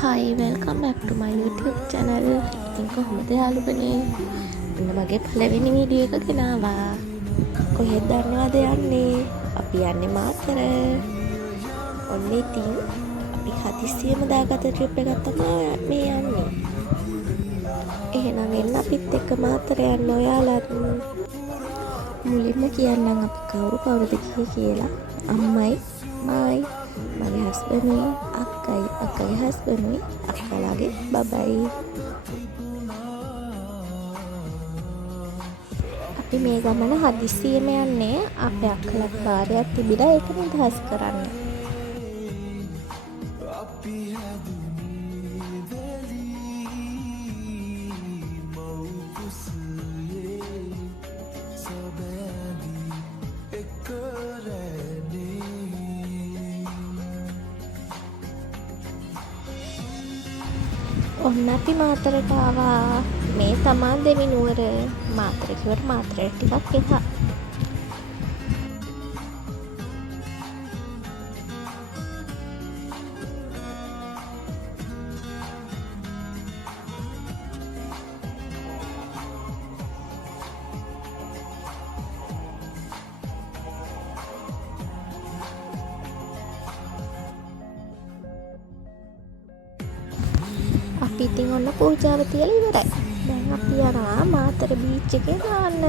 Hi, welcome back to my YouTube channel. ඉතින් කොහොමද යාළුවනේ? ඔන්න මගේ පළවෙනි වීඩියෝ එක ගෙනාවා. කොහෙද දන්නවද යන්නේ? අපි යන්නේ මාතර. ඔන්න ඉතින් අපි හදිස්සියෙම දාගත්ත ට්‍රිප් එකක් තමයි මේ යන්නේ. එහෙනම් එන්න අපිත් එක්ක මාතර යන්න ඔයාලත්. මුලින්ම කියන්නම් අපි කවුරුද කියලා. අම්මයි, මයි, මගේ හස්බන්ඩ්යි, අක්කයි හස්බන්ඩ්යි, අක්කලාගේ බබයි. අපි මේ ගමන හදිස්සියෙම යන්නේ අපේ අක්කලාට බාරයක් තිබිලා ඒක නිදහස් කරන්න. ඔන්න අපි මාතරට ආවා. මේ තමා දෙවිනුවර. මාතර කිව්වට මාතරට ටිකක් එහා. අපි ඉතින් ඔන්න පූජාව තියලා ඉවරයි. දැන් අපි යනවා මාතර බීච් එකේ නාන්න.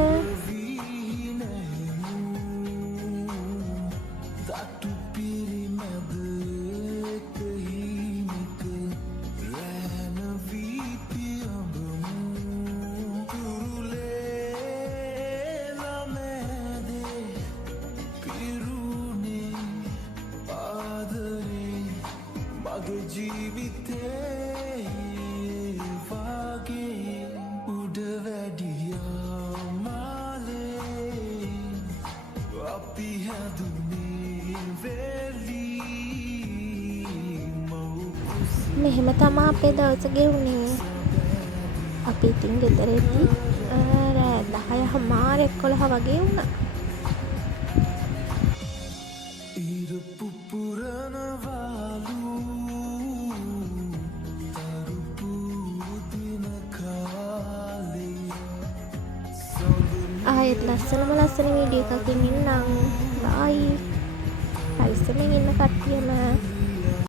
මෙහෙම තමා අපේ දවස ගෙවුනේ. අපි ඉතින් ගෙදර එද්දි රෑ 10:00 වගේ වුණා. ආයෙත් ලස්සන වීඩියෝ එකකින් ඉන්නම්. බයි. පරිස්සමෙන් ඉන්න කට්ටියම.